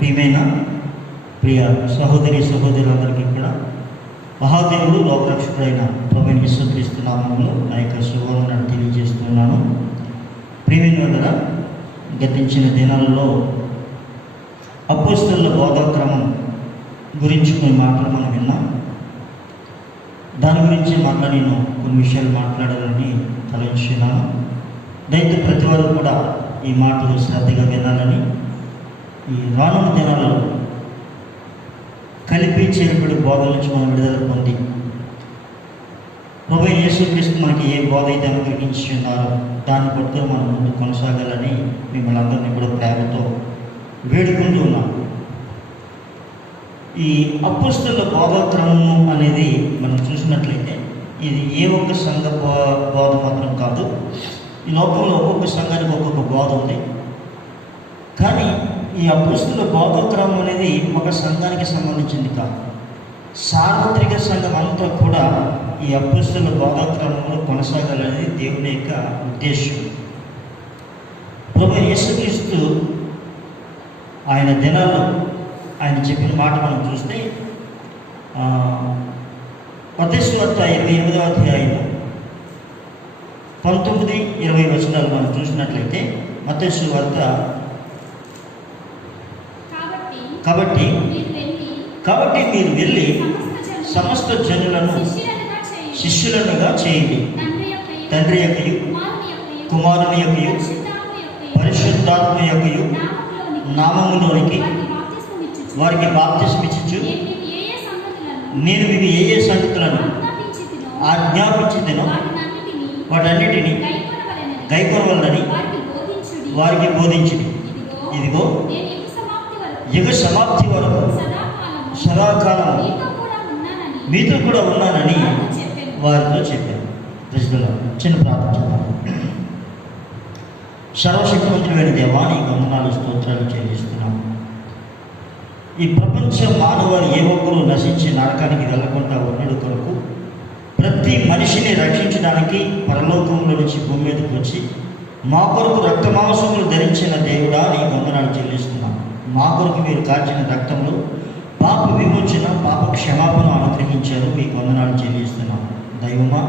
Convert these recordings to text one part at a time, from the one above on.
ప్రియమైన ప్రియ సహోదరి సహోదరులందరికీ కూడా మహాదేవుడు లోకరక్షకుడైన ప్రభువైన యేసుక్రీస్తు నామములో నా యొక్క శుభవందనాలు తెలియజేస్తున్నాను. ప్రియమైన వాళ్ళ గతించిన దినాలలో అపోస్తలుల బోధాక్రమం గురించి కొన్ని మాటలు మనం విన్నాం. దాని గురించి మళ్ళీ నేను కొన్ని విషయాలు మాట్లాడాలని తలంచున్నాను. దయతో ప్రతి వారు కూడా ఈ మాటలు శ్రద్ధగా వినాలని, ఈ రానున్న దినాల్లో కలిపి చేరుబడి బోధల నుంచి మనం విడుదల పొంది ప్రభువైన యేసుక్రీస్తు మనకి ఏ బోధ అయితే అనుగ్రహించి ఉన్నారో దాన్ని బట్టి మనం ముందు కొనసాగాలని మిమ్మల్ని అందరినీ కూడా ప్రేమతో వేడుకుంటూ ఉన్నాం. ఈ అపోస్తలుల బోధాక్రమము అనేది మనం చూసినట్లయితే ఇది ఏ ఒక్క సంఘ బోధ మాత్రం కాదు. ఈ లోకంలో ఒక్కొక్క సంఘానికి ఒక్కొక్క బోధ ఉంది. కానీ ఈ అపోస్తలుల బోధాక్రమం అనేది ఒక సంఘానికి సంబంధించింది కాదు. సార్వత్రిక సంఘం అంతా కూడా ఈ అపోస్తలుల బోధాక్రమంలో కొనసాగాలనేది దేవుని యొక్క ఉద్దేశం. ప్రభువైన యేసుక్రీస్తు ఆయన దినాల్లో ఆయన చెప్పిన మాట మనం చూస్తే మత్తయి సువార్త 28వ అధ్యాయం 19-20 వచనాలు మనం చూసినట్లయితే మత్తయి సువార్త కాబట్టి మీరు వెళ్ళి సమస్త జనులను శిష్యులనుగా చేయండి, తండ్రి యొక్కయు కుమారుని యొక్కయు పరిశుద్ధాత్మ యొక్కయు నామములోనికి వారికి బాప్తిస్మిచ్చు నేను మీకు ఏ ఏ సంగతులను ఆజ్ఞాపించినో వాటన్నిటిని గైకొనవలనని వారికి బోధించింది. ఇదిగో యుగ సమాప్తి వరకు సదాకాలం మీతో కూడా ఉన్నానని వారితో చెప్పారు. ప్రజలలో చిన్న ప్రార్థన. సర్వశక్తివంతుడైన దేవా, నీకు వందనాలు స్తోత్రాలు చెల్లిస్తున్నాము. ఈ ప్రపంచ మానవాళి ఏ ఒక్కరూ నశించి నరకానికి వెళ్ళకుండా ఉన్నడు కొరకు ప్రతి మనిషిని రక్షించడానికి పరలోకంలో నుంచి భూమి మీదకి వచ్చి మా కొరకు రక్త మాంసములు ధరించిన దేవుడా, నీకు వందనాలు చెల్లిస్తున్నాం. మా కొరకు మీరు కార్చిన రక్తంలో పాప విమోచన, పాప క్షమాపణ అనుగ్రహించారు. మీకు వందనాలు చెల్లిస్తున్నాం. దైవమా,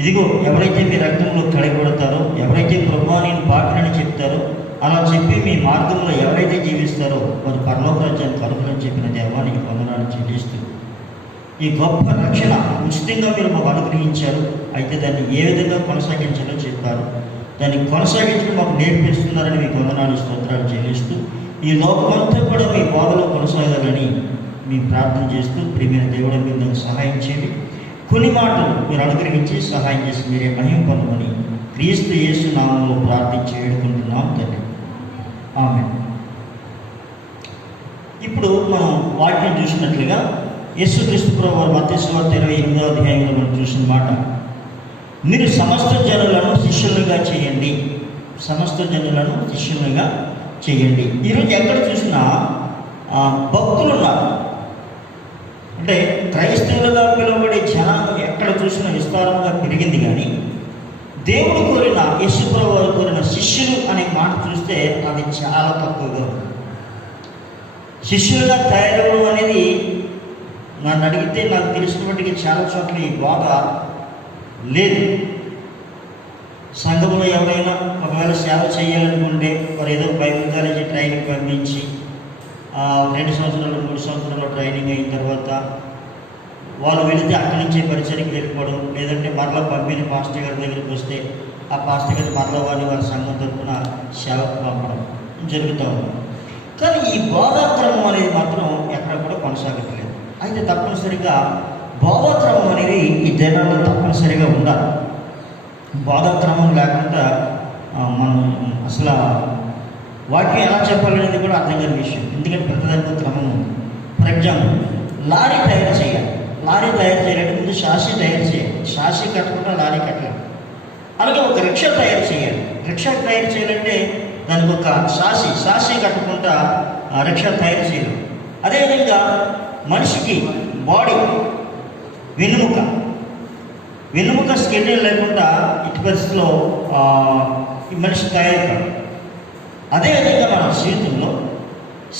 ఇదిగో ఎవరైతే మీ రక్తంలో కడగబడతారో, ఎవరైతే ప్రభువా నేను పాపినని చెప్తారో, అలా చెప్పి మీ మార్గంలో ఎవరైతే జీవిస్తారో వారు పరలోక రాజ్యానికి అర్హులని చెప్పిన దేవా, నీకు వందనాలు చెల్లిస్తూ ఈ గొప్ప రక్షణ ఉచితంగా మీరు మాకు అనుగ్రహించారు. అయితే దాన్ని ఏ విధంగా కొనసాగించాలో చెప్పారు. దాన్ని కొనసాగించడం మాకు నేర్పిస్తున్నారని మీకు వందనాలు స్తోత్రాలు చెల్లిస్తూ ఈ లోకమంతా కూడా మీ బోధలో కొనసాగాలని మీ ప్రార్థన చేస్తూ ప్రియమైన దేవుడు మీరు నాకు సహాయం చేయండి. కొన్ని మాటలు మీరు అనుగ్రహించి సహాయం చేసి మీరే మహిమ పొందమని క్రీస్తు యేసు నామములో ప్రార్థించి వేడుకుంటున్నాం తండ్రి. ఆమేన్. ఇప్పుడు మనం వాక్యం చూసినట్లుగా యేసుక్రీస్తు ప్రభువు మత్తయి సువార్త 28వ అధ్యాయంలో మనం చూసిన మాట, మీరు సమస్త జనులను శిష్యులుగా చేయండి, సమస్త జనులను శిష్యులుగా చేయండి. ఈరోజు ఎక్కడ చూసినా భక్తులు ఉన్నారు. అంటే క్రైస్తవులుగా పిలువబడే జనాలు ఎక్కడ చూసినా విస్తారంగా పెరిగింది. కానీ దేవుడు కోరిన, యేసు ప్రభువు కోరిన శిష్యులు అనే మాట చూస్తే అది చాలా తక్కువగా ఉంది. శిష్యులుగా తయారవడం అనేది నన్ను అడిగితే నాకు తెలిసినప్పటికీ చాలా చోట్ల ఈ బోధ లేదు. సంఘంలో ఎవరైనా ఒకవేళ సేవ చేయాలనుకుంటే వారు ఏదో బైబిల్ కాలేజీ ట్రైనింగ్ పంపించి 2 సంవత్సరాలు 3 సంవత్సరాలు ట్రైనింగ్ అయిన తర్వాత వాళ్ళు వెళితే అక్కడి నుంచే పరిచయకి వెళ్ళిపోవడం, లేదంటే మరలా పంపిన పాస్టర్ గారి దగ్గరికి వస్తే ఆ పాస్టర్ గారి మరలా వారి సంఘం తరఫున సేవకు పంపడం జరుగుతూ ఉంది. కానీ ఈ బోధాక్రమం అనేది మాత్రం ఎక్కడ కూడా కొనసాగట్లేదు. అయితే తప్పనిసరిగా బోధాక్రమం అనేది ఈ దినాల్లో తప్పనిసరిగా ఉండాలి. బోధాక్రమం లేకుండా మనం అసలు వాక్యం ఎలా చెప్పాలనేది కూడా అర్థం కాని విషయం. ఎందుకంటే ప్రతిదానికి క్రమం ఉంది. ఫర్ ఎగ్జాంపుల్, లారీ తయారు చేయాలి. లారీ తయారు చేయాలంటే ముందు షాషీ తయారు చేయాలి. షాషీ కట్టకుండా లారీ కట్టాలి. అలాగే ఒక రిక్షా తయారు చేయాలి. రిక్షా తయారు చేయాలంటే దానికి ఒక షాషీ కట్టకుండా రిక్షా తయారు చేయాలి. అదేవిధంగా మనిషికి బాడీ, వెన్నుముక స్కెడ్యూల్ లేకుండా ఇటు పరిస్థితిలో ఈ మనిషి తయారు కాదు. అదేవిధంగా మన జీవితంలో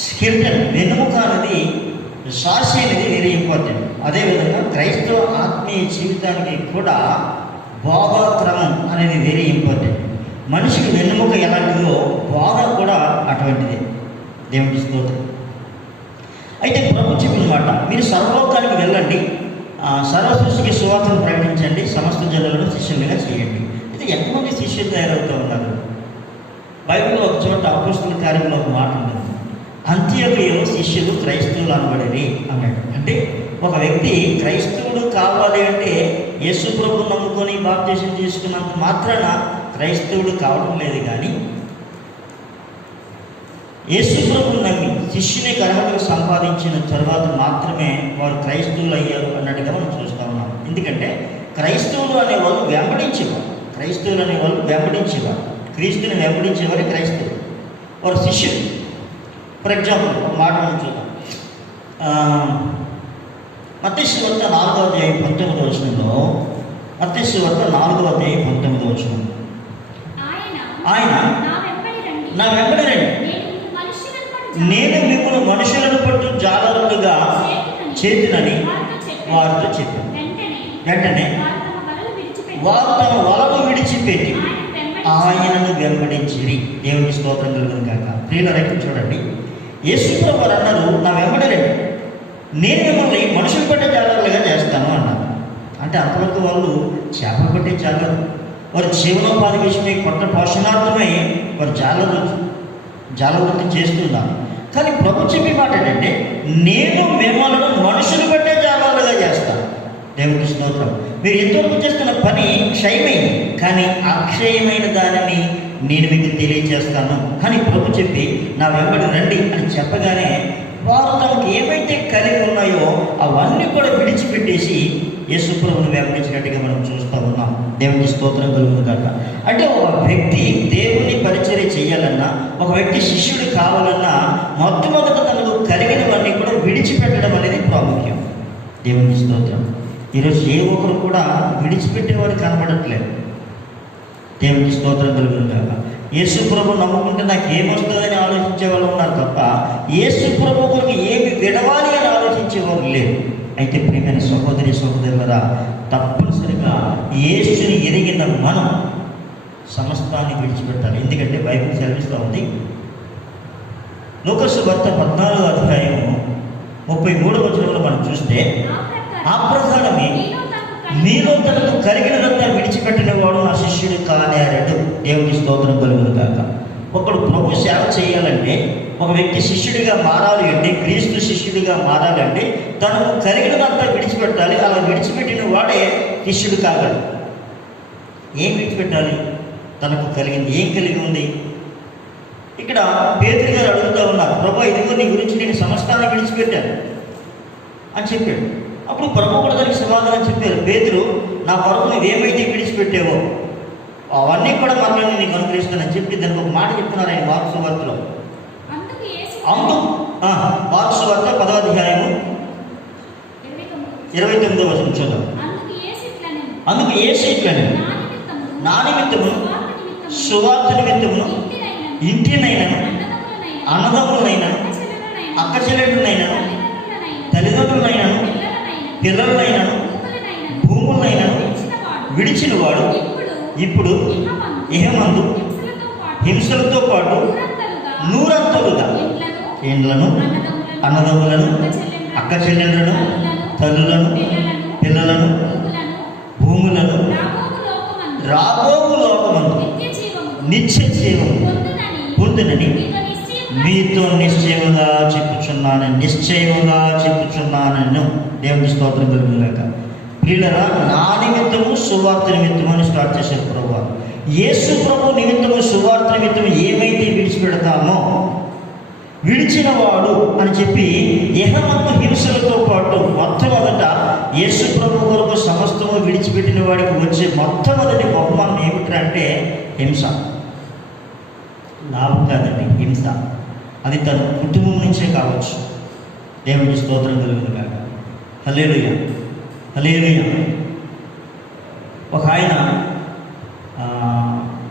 స్కెల్టన్, వెన్నెముక అనేది, సాక్షి అనేది వెరీ ఇంపార్టెంట్. అదేవిధంగా క్రైస్తవ ఆత్మీయ జీవితానికి కూడా బోధాక్రమం అనేది వెరీ ఇంపార్టెంట్. మనిషికి వెన్నెముక ఎలాంటిదో బోధ కూడా అటువంటిదే. దేవునికి స్తోత్రం. అయితే ప్రభు చెప్పిన మాట, మీరు సర్వలోకానికి వెళ్ళండి, సర్వ సృష్టికి సువార్తను ప్రకటించండి, సమస్త జనులను శిష్యులుగా చేయండి. అయితే ఎంతమంది శిష్యులు తయారవుతూ ఉన్నారు? బైబిల్లో ఒక చోట అపోస్తలుల కార్యంలో ఒక మాట ఉంటుంది, అంత్యోకయలో శిష్యులు క్రైస్తవులు అనబడేది అన్నాడు. అంటే ఒక వ్యక్తి క్రైస్తవుడు కావాలి అంటే యేసు ప్రభువును నమ్ముకొని బాప్తిసం చేసుకున్నంత మాత్రాన క్రైస్తవుడు కావడం లేదు. కానీ యేసు ప్రభువును నమ్మి శిష్యుని అర్హతకు సంపాదించిన తర్వాత మాత్రమే వారు క్రైస్తవులు అయ్యారు అన్నట్టుగా మనం చూస్తూ ఉన్నాం. ఎందుకంటే క్రైస్తవులు అనేవాళ్ళు వెంబడించేవారు, క్రీస్తుని వెంబడించేవారు క్రైస్తవులు, వారు శిష్యులు. ఫర్ ఎగ్జాంపుల్ ఒక మాట మనం చూద్దాం. మత్తయి సువార్త 4వ అధ్యాయం 19వ వచనంలో, మత్తయి సువార్త 4వ అధ్యాయం 19వ వచనం, ఆయన నా వెంబడి రండి, నేను మిమ్మల్ని మనుషులను పట్టు జాలరులుగా చేతునని వారితో చెప్పాను. వెంటనే వారు తమ వలను విడిచిపెట్టి ఆయనను వెంబడించిరి. దేవుని స్తోత్రం కలుగును గాక. ప్రియుల రైతు చూడండి, యేసు ప్రభువు వారు అన్నారు, నా వెంబడి రండి, నేను మిమ్మల్ని మనుషులు పట్టే జాలరులుగా చేస్తాను అన్నారు. అంటే అంతవరకు వాళ్ళు చేపలు పట్టే జాలరు, వారు జీవనోపాధి విషయమై కొత్త పోషణార్థమై వారు జాలవృత్తి చేస్తున్నారు. కానీ ప్రభు చెప్పే మాట ఏంటంటే, నేను మిమ్మల్ని మనుషులు పట్టే జాలరులుగా చేస్తాను. దేవుని స్తోత్రం. మీరు ఎంతవరకు చేస్తున్న పని క్షయమైంది, కానీ అక్షయమైన దానిని నేను మీకు తెలియజేస్తాను అని ప్రభు చెప్పి నా వెంబడి రండి అని చెప్పగానే వారు తమకు ఏవైతే కలిగి ఉన్నాయో అవన్నీ కూడా విడిచిపెట్టేసి యేసు ప్రభువును వెంబడించినట్టుగా మనం చూస్తూ ఉన్నాం. దేవుని స్తోత్రం కలుగును గాక. అంటే ఒక వ్యక్తి దేవుని పరిచర్య చేయాలన్నా, ఒక వ్యక్తి శిష్యుడు కావాలన్నా మొట్టమొదట తనకు కలిగినవన్నీ కూడా విడిచిపెట్టడం అనేది ప్రాముఖ్యం. దేవుని స్తోత్రం. ఈరోజు ఏ ఒక్కరు కూడా విడిచిపెట్టేవారు కనబడట్లేదు. దేవునికి స్తోత్రం కలుగును గాక. యేసు ప్రభు నమ్ముకుంటే నాకు ఏమొస్తుందని ఆలోచించే వాళ్ళు ఉన్నారు తప్ప యేసు ప్రభు కొరకు ఏమి విడవాలి అని ఆలోచించేవారు లేరు. అయితే ప్రియమైన సహోదరి సహోదరులరా, తప్పనిసరిగా యేసుని ఎరిగిన మనం సమస్తాన్ని విడిచిపెట్టాలి. ఎందుకంటే బైబిల్ సెలవిస్తూ ఉంది, లూకా సువార్త 14వ అధ్యాయం 33వ వచనంలో మనం చూస్తే, ఆ ప్రకారమే మీలో తనకు కలిగినదంతా విడిచిపెట్టిన వాడు నా శిష్యుడు కానేరడు. దేవుని స్తోత్రం కలుగును గాక. ఒకడు ప్రభు సేవ చేయాలంటే, ఒక వ్యక్తి శిష్యుడిగా మారాలి అంటే, క్రీస్తు శిష్యుడిగా మారాలంటే తనకు కలిగినదంతా విడిచిపెట్టాలి. అలా విడిచిపెట్టిన వాడే శిష్యుడు కాగలడు. ఏం విడిచిపెట్టాలి? తనకు కలిగింది. ఏం కలిగి ఉంది? ఇక్కడ పేతురు గారు అడుగుతూ ఉన్నారు, ప్రభు ఇదిగో నీ గురించి నేను సమస్తాన్ని విడిచిపెట్టాను అని చెప్పాడు. అప్పుడు ప్రభు కూడా దానికి సమాధానం చెప్పారు, పేతురు నా కొరకు నువ్వేమైతే విడిచిపెట్టావో అవన్నీ కూడా మళ్ళీ నీకు అనుగ్రహిస్తానని చెప్పి దానికి ఒక మాట చెప్తున్నారు ఆయన మార్కు సువార్తలో. మార్కు సువార్త 10వ అధ్యాయము 29వ వచనం చూద్దాం. అందుకు యేసు ఇట్లనెను, నా నిమిత్తము సువార్త నిమిత్తమును ఇంటినైనను, అన్నదమ్ములనైనను, అక్క చెల్లెళ్ళనైనను, తల్లిదండ్రులైనను, పిల్లలనైనను, భూములనైనను విడిచిన వాడు ఇప్పుడు ఇహమందు హింసలతో పాటు నూరంతలుగా ఇండ్లను, అన్నదమ్ములను, అక్క చెల్లెళ్ళను, తల్లులను, పిల్లలను, భూములను రాబోవు లోకమందు నిత్య జీవము పొందునని మీతో నిశ్చయముగా చెప్పుచున్నానని దేవుని స్తోత్రం కలుగుగాక. ప్రియులరా, నా నిమిత్తము సువార్త నిమిత్తము అని స్టార్ట్ చేశారు ప్రభు. యేసు ప్రభు నిమిత్తము సువార్త నిమిత్తము ఏమైతే విడిచిపెడతామో విడిచిన వాడు అని చెప్పి ఇహమందు హింసలతో పాటు మొట్టమొదట యేసు ప్రభు కొరకు సమస్తము విడిచిపెట్టిన వాడికి వచ్చే మొట్టమొదటి బహుమానం ఏమిటంటే హింస. లాభం కాదండి, హింస. అది తన కుటుంబం నుంచే కావచ్చు. దేవునికి స్తోత్రం కలుగును గాక. హల్లెలూయా, హల్లెలూయా. ఒక ఆయన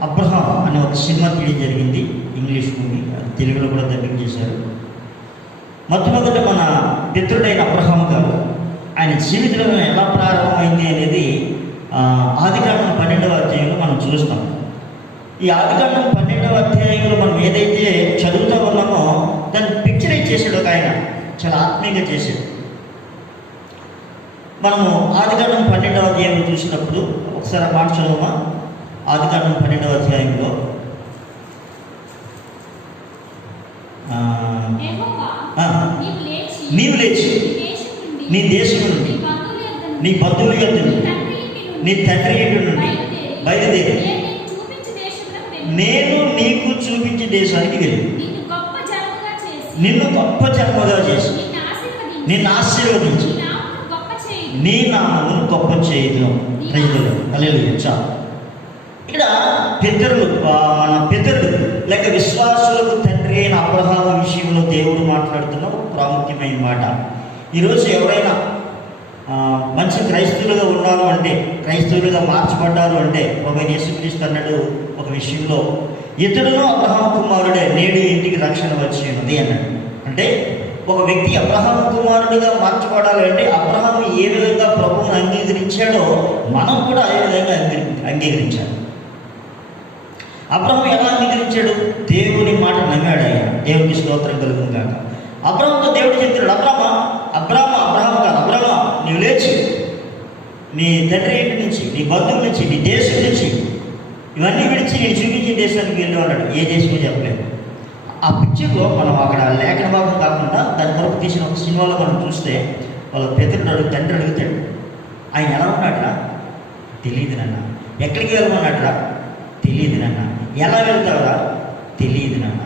అబ్రహాం అనే ఒక సినిమా తీయడం జరిగింది. ఇంగ్లీష్ మూవీ, తెలుగులో కూడా డబ్బింగ్ చేశారు. మొట్టమొదట మన పితృడైన అబ్రహాం గారు ఆయన జీవితంలో ఎలా ప్రారంభమైంది అనేది ఆదికాండం 12వ అధ్యాయంలో మనం చూస్తాం. ఈ ఆదికాండం 12వ అధ్యాయంలో మనం ఏదైతే చదువుతూ ఉన్నామో దాన్ని పిక్చరైజ్ చేశాడు ఒక ఆయన, చాలా ఆత్మీయంగా చేశాడు. మనము ఆదికాండం 12వ అధ్యాయం చూసినప్పుడు ఒకసారి మాట చదువుమా. ఆదికాండం 12వ అధ్యాయంలో నీవు లేచి నీ దేశం నుండి, నీ బంధువుల యొద్ద నుండి, నీ తండ్రి ఇంటి నుండి బయలుదేరి నేను నీకు చూపించే దేశానికి వెళ్ళి నిన్ను గొప్ప జన్మగా చేసి నిన్ను ఆశీర్వదించి నీ నామమును గొప్ప చేయదు ప్రజలు. హల్లెలూయా. ఇక్కడ మన పితరులు లేక విశ్వాసులకు తండ్రి అయిన అబ్రహాము విషయంలో దేవుడు మాట్లాడుతున్న ఒక ప్రాముఖ్యమైన మాట. ఈరోజు ఎవరైనా మంచి క్రైస్తవులుగా ఉన్నారు అంటే, క్రైస్తవులుగా మార్చబడ్డారు అంటే, ఒక యేసుక్రీస్తు అన్నాడు ఒక విషయంలో, ఇతడును అబ్రహాము కుమారుడే, నేడు ఇంటికి రక్షణ వచ్చినది అన్నాడు. అంటే ఒక వ్యక్తి అబ్రహాము కుమారుడిగా మార్చబడాలి అంటే అబ్రహాము ఏ విధంగా ప్రభువును అంగీకరించాడో మనం కూడా అదే విధంగా అంగీకరించాలి. అబ్రహాము ఎలా అంగీకరించాడు? దేవుని మాట నమ్మాడు ఆయన. దేవునికి స్తోత్రం కలుగును గాక. అబ్రహాముతో దేవుడు చెప్తున్నాడు, అబ్రహాము కాదు, అబ్రహామా నీవు లేచి నీ తండ్రి ఇంటి నుంచి, నీ బంధువుల నుంచి, నీ దేశం నుంచి ఇవన్నీ విడిచి నేను చూపించే దేశానికి వెళ్ళి అన్నాడు. ఏ దేశమో చెప్పలేదు. ఆ పిక్చర్లో మనం అక్కడ లేఖన భాగం కాకుండా దాని కొరకు తీసిన ఒక సినిమాలో మనం చూస్తే వాళ్ళ పితరుడు తండ్రి అడుగుతాడు, ఆయన ఎలా ఉన్నాడరా? తెలియదు నాన్న. ఎక్కడికి వెళ్ళమన్నాడరా? తెలియదు నాన్న. ఎలా వెళ్తావురా? తెలియదు నాన్న.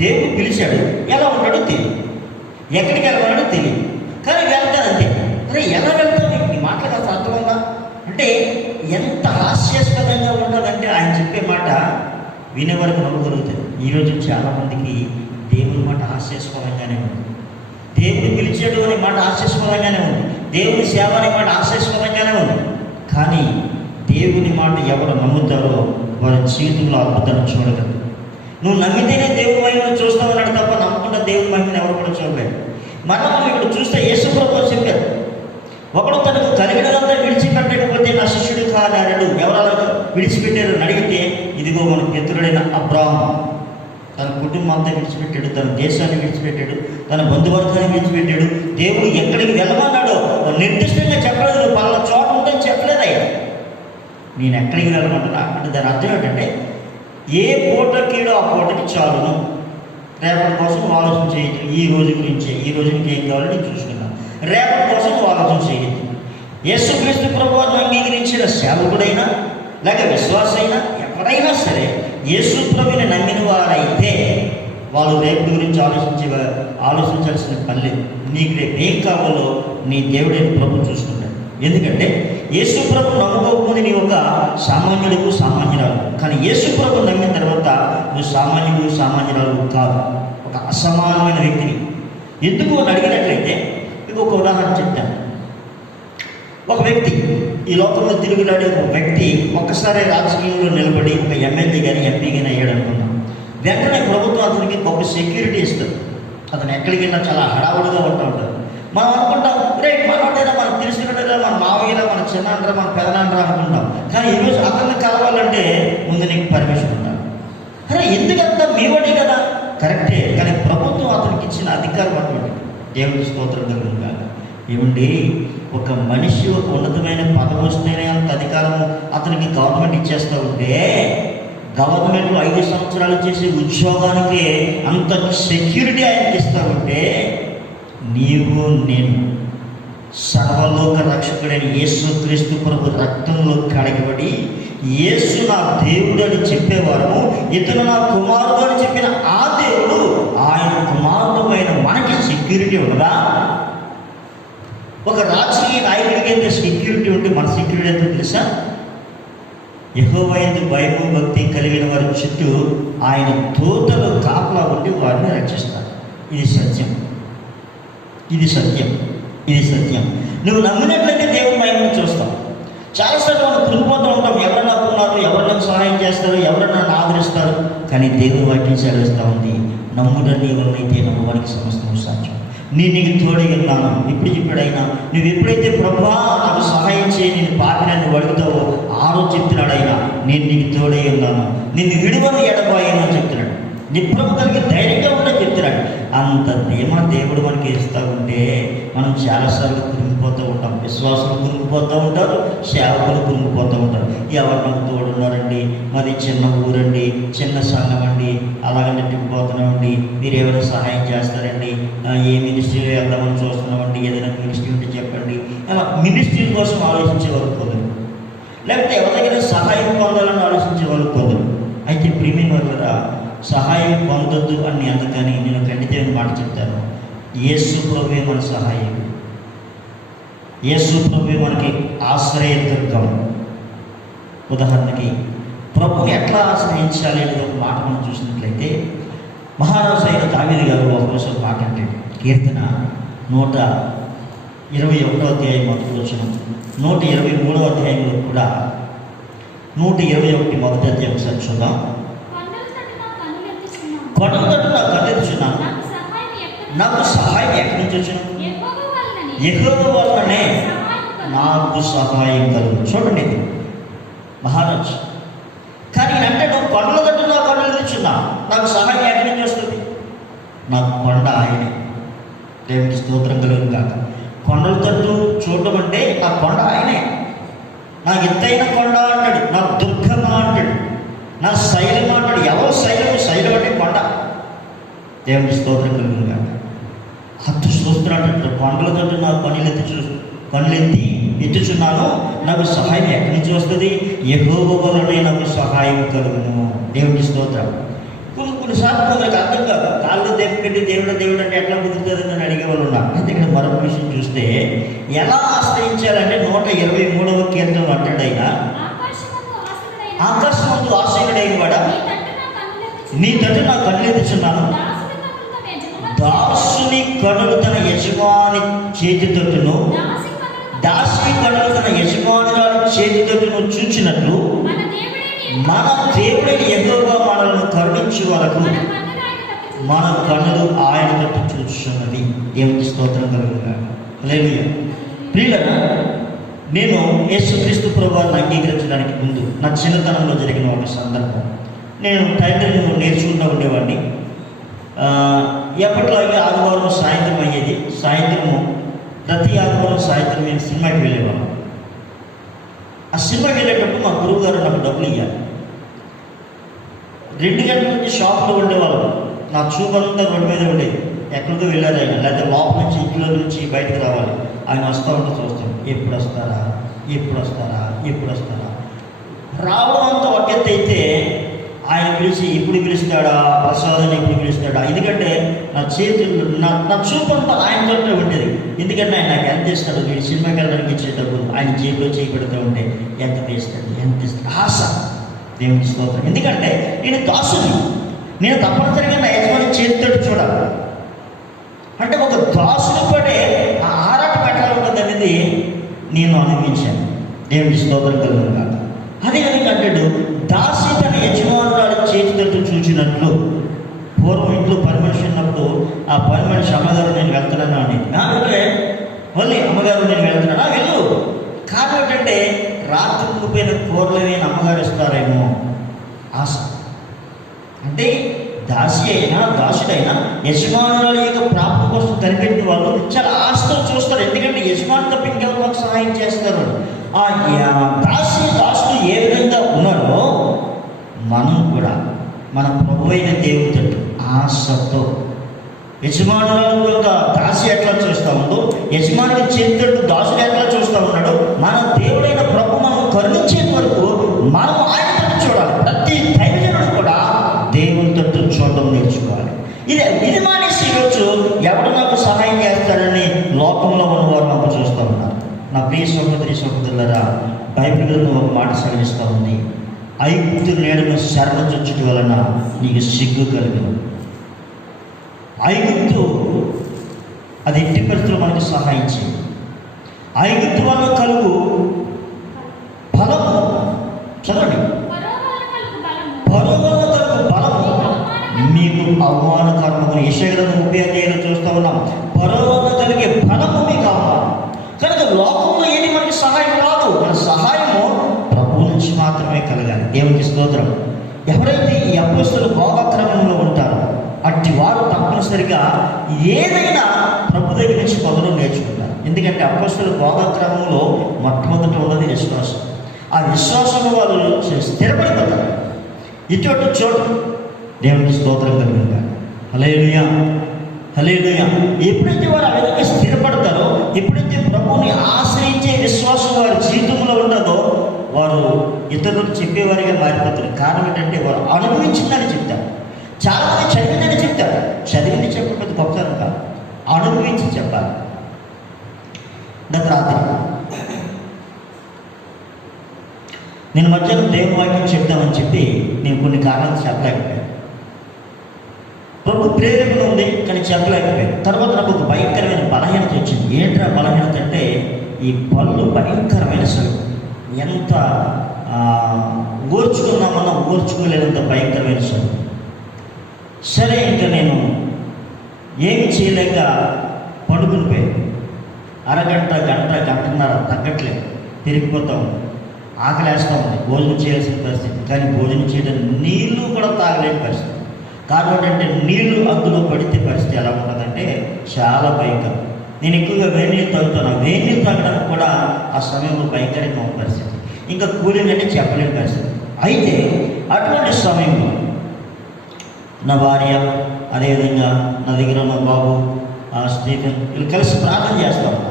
దేవుడు పిలిచాడు, ఎలా ఉన్నాడో తెలియదు, ఎక్కడికి వెళ్ళమన్నాడో తెలియదు, కానీ వెళ్తానంతే. అరే ఎలా వెళ్తావు? నీ మాటలు కాస్త అర్థం ఉందా అంటే ఎంత హాస్యాస్పదంగా ఉంటుందంటే ఆయన చెప్పే మాట వినే వరకు నమ్మగలుగుతుంది. ఈరోజు చాలామందికి దేవుని మాట హాస్యాస్పదంగానే ఉంది, దేవుడు పిలిచాడు అనే మాట హాస్యాస్పదంగానే ఉంది, దేవుని సేవ అనే మాట హాస్యాస్పదంగానే ఉంది. కానీ దేవుని మాట ఎవరు నమ్ముతారో వారి జీవితంలో అద్భుతాన్ని చూడగలరు. నువ్వు నమ్మితేనే దేవుని మహిమను చూస్తామన్నాడు తప్ప నమ్మకుండా దేవుని మహిమను ఎవరు కూడా చూడలేదు. మనం ఇక్కడ చూస్తే యేసు ప్రభువు చెప్పారు, ఒకడు తనకు కలిగినదంతా విడిచిపెట్టకపోతే నా శిష్యుడు కానాడు. ఎవరు విడిచిపెట్టారు అడిగితే ఇదిగో మన పితరుడైన అబ్రహాము తన కుటుంబం అంతా విడిచిపెట్టాడు, తన దేశాన్ని విడిచిపెట్టాడు, తన బంధువర్గాన్ని విడిచిపెట్టాడు. దేవుడు ఎక్కడికి వెళ్ళమన్నాడో నిర్దిష్టంగా చెప్పలేదు, నువ్వు పలానా చోట ఉందని చెప్పలేదు. అయ్యా నేను ఎక్కడికి వెళ్ళమంటున్నా అంటే దాని అర్థం ఏంటంటే ఏ పూటకీడో ఆ పూటకి చాలును, రేపటి కోసం ఆలోచన చేయొద్దు. ఈ రోజు గురించే, ఈ రోజు నీకు ఏం కావాలో నేను చూసుకున్నాను, రేపటి కోసం ఆలోచన చేయొద్దు. యేసుక్రీస్తు ప్రభువును అంగీకరించిన సేవకుడైనా లేక విశ్వాసైనా ఎవరైనా సరే యేసు ప్రభువుని నమ్మిన వారైతే వాళ్ళు రేపు గురించి ఆలోచించాల్సిన పని లేదు. నీకు రేపు ఏం కావాలో నీ దేవుడైన ప్రభు చూసుకుంటాడు. ఎందుకంటే యేసు ప్రభు నమ్ముకోకముందు నీ ఒక సామాన్యుడికు సామాన్యురాలు, కానీ యేసు ప్రభు నమ్మిన తర్వాత నువ్వు సామాన్యురాలు కాదు, ఒక అసమానమైన వ్యక్తిని. ఎందుకు అని అడిగినట్లయితే మీకు ఒక ఉదాహరణ చెప్తాను. ఒక వ్యక్తి ఈ లోకంలో తిరుగులాడే ఒక వ్యక్తి ఒక్కసారి రాజకీయంలో నిలబడి ఒక ఎమ్మెల్యే కానీ ఎంపీ కానీ అయ్యాడు అనుకున్నాం. వెంటనే ప్రభుత్వం అతనికి గొప్ప సెక్యూరిటీ ఇస్తుంది. అతను ఎక్కడికి వెళ్ళినా చాలా హడావుడిగా ఉంటూ ఉంటారు. మనం అనుకుంటాం, రేపు మనోడైనా మనకు తెలిసినట్టుగా మన మావయ్యరా, మన చిన్నాన్నరా, మన పెదనాన్నరా అనుకుంటాం. కానీ ఈరోజు అతన్ని కలవాలంటే ముందు నీకు పర్మిషన్ ఉంటాం. అరే ఎందుకంతా మీవాడే కదా, కరెక్టే, కానీ ప్రభుత్వం అతనికి ఇచ్చిన అధికారం అటువంటి. దేవుడి స్తోత్రం కలుగును కాక. ఏమండి, ఒక మనిషి ఒక ఉన్నతమైన పదవి వస్తేనే అంత అధికారము అతనికి గవర్నమెంట్ ఇచ్చేస్తూ ఉంటే, గవర్నమెంట్లో 5 సంవత్సరాలు చేసే ఉద్యోగానికి అంత సెక్యూరిటీ ఆయనకి ఇస్తూ ఉంటే, నీవు నేను సర్వలోక రక్షకుడైన యేసుక్రీస్తు ప్రభు రక్తంలో కడగబడి యేసు నా దేవుడు అని చెప్పేవారు, ఇతను నా కుమారుడు అని చెప్పిన ఆ దేవుడు ఆయన కుమారుడమైన మనకి సెక్యూరిటీ ఉండదా? ఒక రాజకీయ నాయకుడికి అయితే సెక్యూరిటీ ఉంటే మన సెక్యూరిటీ ఎంతో తెలుసా? యెహోవా యందు భయము భక్తి కలిగిన వారి చుట్టూ ఆయన దూతలు కాపలా ఉండి వారిని రక్షిస్తారు. ఇది సత్యం, ఇది సత్యం, ఇది సత్యం. నువ్వు నమ్మినట్లయితే దేవుని మహిమను చూస్తావు. చాలాసార్లు మనం కృంగిపోతూ ఉంటాం, ఎవరన్నా ఉన్నారు, ఎవరన్నా సహాయం చేస్తారు, ఎవరన్నా ఆదరిస్తారు. కానీ దేవుని వాక్యం సెలవిస్తూ ఉంది, నమ్ముట నీ వలనైతే నమ్మవానికి సమస్తము సాధ్యం. నీకు తోడై ఉన్నాను. ఇప్పుడైనా నువ్వు ఎప్పుడైతే ప్రభువా నాకు సహాయం చేయి, నేను పాపినని అడుగుతావో ఆ రోజు చెప్తున్నాడు ఆయన, నేను నీకు తోడై ఉన్నాను, నిన్ను విడువను ఎడబాయను అని చెప్తున్నాడు. నిప్రభు కలిగి ధైర్యంగా ఉండని చెప్తున్నాడు. అంత ధీమా దేవుడు మనకి ఇస్తూ ఉంటే మనం చాలాసార్లు కురిగిపోతూ ఉంటాం. విశ్వాసులు కురిగిపోతూ ఉంటారు, సేవకులు కురిగిపోతూ ఉంటారు. ఎవరు నాకు తోడున్నారండి, మాది చిన్న ఊరండి, చిన్న సంఘం అండి, అలాగంటే తిప్పిపోతున్నామండి, మీరు ఎవరైనా సహాయం చేస్తారండి, ఏ మినిస్ట్రీలో వెళ్దామని చూస్తున్నామండి, ఏదైనా మినిస్ట్రీ ఉంటే చెప్పండి. అలా మినిస్ట్రీ కోసం ఆలోచించే వాళ్ళు కొందరు, లేకపోతే ఎవరి దగ్గర సహాయం పొందాలని ఆలోచించే వాళ్ళు కొందరు. అయితే ప్రియమైన వాళ్ళరా, సహాయం పొందొద్దు అని అందుకని నేను ఖండితమైన మాట చెప్తాను. యేసు ప్రభువే మన సహాయం, యేసు ప్రభువే మనకి ఆశ్రయదుర్గం. ఉదాహరణకి ప్రభువుని ఎట్లా ఆశ్రయించాలి అనేది ఒక మాట మనం చూసినట్లయితే, మహారాజు అయిన దావీదు గారు ఒకరోజు మాట అంటే కీర్తన 121వ అధ్యాయం మొదటి వచనం, 123వ అధ్యాయంలో కూడా 121 మొదటి అధ్యాయం ఒకసారి చూద్దాం. కొండల తట్టు నాకు కన్నెత్తుచున్నాను, నాకు సహాయం ఎక్కడి నుంచి వచ్చును? యెహోవా వలననే నాకు సహాయం కలుగు. చూడండి, ఇది మహారాజు. కానీ అంటాడు, కొండల తట్టు నాకు కన్నెత్తుచున్నా, నాకు సహాయం ఎక్కడి నుంచి వస్తుంది? నాకు కొండ ఆయనే. దేవునికి స్తోత్రం కలుగు కాక. కొండల తట్టు చూడడం అంటే నా కొండ ఆయనే. నాకు ఎత్తైన కొండ అంటాడు, నాకు దుర్గమ అంటాడు, నా శైలం అంటాడు. ఎవరు శైలము? శైలం అంటే కొండ. దేవునికి స్తోత్రం కలుగును కాక. హత్తు చూస్తున్నాడు, కొండల తట్టు నాకు పనులెత్తి ఎత్తుచున్నాను, నాకు సహాయం ఎక్కడి నుంచి వస్తుంది? యెహోవా వలనే నాకు సహాయం కలుగును. దేవునికి స్తోత్రం. కొన్నిసార్లు కొందరికి అర్థం కాదు, కాళ్ళు పెట్టి దేవుడు అంటే ఎట్లా కుదురుతుందని నేను అడిగేవాళ్ళు ఉన్నారు. అయితే ఇక్కడ మరొక విషయం చూస్తే, ఎలా ఆశ్రయించాలంటే 123వ కీర్తనలో అంటాడు ఆయన, ఆకాశమందు ఆశీనుడైన వాడా, నీ తట్టు నాకు కన్నెత్తుచున్నాను. దాసుని కనులు తన యజమాని చేతితోటును, దాసి కనులు తన యజమానురాలు చేతితోటును చూచినట్లు మన దేవుడైన యెహోవా మనల్ని కరుణించే వరకు మన కన్నులు ఆయన తట్టు చూచున్నది. దేవునికి స్తోత్రం కలుగును. హల్లెలూయా. ప్రియులారా, నేను యేసుక్రీస్తు ప్రభువుని అంగీకరించడానికి ముందు నా చిన్నతనంలో జరిగిన ఒక సందర్భం. నేను టైటిల్ నేర్చుకుంటూ ఉండేవాడిని. ఎప్పటిలాగే ఆదివారం సాయంత్రం అయ్యేది. ప్రతి ఆదివారం సాయంత్రం నేను సినిమాకి వెళ్ళేవాళ్ళం. ఆ సినిమాకి వెళ్ళేటప్పుడు మా గురువు గారు నాకు డబ్బులు ఇవ్వాలి. 2 గంటల నుంచి షాప్లో ఉండేవాళ్ళం. నా చూపంతా రోడ్డు మీద ఉండేది. ఎక్కడికో వెళ్ళారు ఆయన, లేకపోతే లోపల నుంచి ఇంట్లో నుంచి బయటకు రావాలి. ఆయన వస్తూ ఉంటే చూస్తాం, ఎప్పుడు వస్తారా. రావడం అంతా ఒక ఎత్తు అయితే, ఆయన పిలిచి ఇప్పుడు పిలుస్తాడా, ప్రసాదాన్ని ఎప్పుడు పిలుస్తాడా? ఎందుకంటే నా చేతులు నా చూపంతా ఆయనతోనే ఉండేది. ఎందుకంటే ఆయన నాకు ఎంత ఇస్తాడు, వీడు సినిమాకి వెళ్ళడానికి ఇచ్చేటప్పుడు ఆయన జేబులో చేయి పెడుతూ ఉంటే ఎంత ఇస్తాడు ఆశ. దేవునికి స్తోత్రం. ఎందుకంటే నేను దాసుని, నేను తప్పనిసరిగా నా యజమాని చేతితో చూడాలి. అంటే ఒక దాసుని పడే ఆ ఆరాటం ఎట్లా ఉంటుంది అనేది నేను అనుభవించాను. దేవునికి స్తోత్రం కలుగును కాక. అదేవిధంగా అంటాడు, దాసి తన యజమానురాలు చేతితోటి చూచినట్లు. పూర్వం ఇంట్లో పని మనిషి ఉన్నప్పుడు ఆ పని మనిషి అమ్మగారు నేను వెళ్తున్నాను అనేది, మళ్ళీ అమ్మగారు నేను వెళ్తున్నాను, వెళ్ళు. కారణం ఏంటంటే రాత్రి ఉండిపోయిన కూరలేని అమ్మగారు ఇస్తారేమో ఆశ. అంటే దాసి అయినా దాసుడైనా యజమానురాలు యొక్క ప్రాప్తి కోసం కనిపెట్టిన వాళ్ళు చాలా ఆశతో చూస్తారు. ఎందుకంటే యజమాని తప్ప ఇంకెవరు మాకు సహాయం చేస్తారు. ఆ దాసుడు ఏ విధంగా ఉన్నారో మనం కూడా మన ప్రభు అయిన దేవుడి తట్టు ఆశతో, యజమానురాలు యొక్క దాసి ఎట్లా చూస్తూ ఉందో, యజమానికి చేతితట్టు దాసుడు ఎట్లా చూస్తూ ఉన్నాడో, మన దేవుడైన ప్రభు మనం కరుణించే వరకు మనం ఆయన తట్టు చూడాలి. ప్రతి దైవజనుడు కూడా దేవుని తట్టు చూడడం నేర్చుకోవాలి. ఇది మానేసి ఈరోజు ఎవరు నాకు సహాయం చేస్తారని లోకంలో ఉన్నవారు నాకు చూస్తూ ఉన్నారు. నా ప్రియ సహోదరులారా, బైబిల్ గ్రంథం ఒక మాట సెలవిస్తూ ఉంది, ఐగుప్తు నీడను శరణొచ్చుట వలన నీకు సిగ్గు కలుగును. ఐగుప్తు అది ఎట్టి పరిస్థితుల్లో మనకు సహాయం చేయి. ఐగుప్తు వలన కలుగు బలము, చదవండి, ఫరో వలన కలుగు బలము అవమానకరము. యెషయా గ్రంథం 35 చూస్తూ ఉన్నాం, పరలోకం కలిగే ఫలము మీకు అవమానం. కనుక లోకంలో ఏది మనకి సహాయం కాదు, మన సహాయము ప్రభు నుంచి మాత్రమే కలగాలి. దేవునికి స్తోత్రం. ఎవరైతే ఈ అపోస్తలుల బోధక్రమంలో ఉంటారో అట్టి వారు తప్పనిసరిగా ఏదైనా ప్రభు దగ్గర నుంచి మొదలు నేర్చుకుంటారు. ఎందుకంటే అపోస్తలుల బోధక్రమంలో మొట్టమొదట ఉన్నది విశ్వాసం. ఆ విశ్వాసంలో వాళ్ళు స్థిరపడిపోతారు. ఇటువంటి చోటు దేవునికి స్తోత్రం కలుగుతుంది. హల్లెలూయా, హల్లెలూయా. ఎప్పుడైతే వారు ఆ విధంగా స్థిరపడతారో, ఎప్పుడైతే ప్రభువుని ఆశ్రయించే విశ్వాసం వారి జీవితంలో ఉన్నదో, వారు ఇతరులకు చెప్పేవారిగా మారిపోతారు. కారణం ఏంటంటే వారు అనుభవించిందని చెప్తారు. చాలామంది చదివిందని చెప్తారు. చదివింది చెప్పకపోతే గొప్పతనం కాదు, అనుభవించి చెప్పాలి. గత రాత్రి నేను మధ్యాహ్నం దేవుని వాక్యం చెప్తామని చెప్పి నేను కొన్ని కారణాలు చెప్పలేకపోయాను. ప్రభు ప్రేరేపణ ఉంది కానీ చెప్పలేకపోయాను. తర్వాత నాకు ఒక భయంకరమైన బలహీనత వచ్చింది. ఏంట్రా బలహీనత అంటే, ఈ పళ్ళు భయంకరమైన సరుకు. ఎంత ఓర్చుకున్నామన్నా ఓర్చుకోలేనంత భయంకరమైన సరుకు. సరే, ఇంకా నేను ఏమి చేయలేక పడుకుని పోయాను. అరగంట, గంటన్నర తగ్గట్లేదు, పెరిగిపోతాము. ఆకలేస్తూ ఉంది, భోజనం చేయాల్సిన పరిస్థితి. కానీ భోజనం చేయడం, నీళ్లు కూడా తాగలేని పరిస్థితి. కారణం ఏంటంటే, నీళ్లు అందులో పడితే పరిస్థితి ఎలా ఉంటుందంటే చాలా భయంకరం. నేను ఎక్కువగా వేడి నీళ్ళు తాగుతాను. వేడి నీళ్ళు తాగడానికి కూడా ఆ సమయంలో భయంకరంగా ఉన్న పరిస్థితి. ఇంకా కూలింగ్ అంటే చెప్పలేని పరిస్థితి. అయితే అటువంటి సమయంలో నా భార్య, అదేవిధంగా నా దగ్గర ఉన్న బాబు స్టీఫెన్, వీళ్ళు కలిసి ప్రార్థన చేస్తూ ఉన్నారు.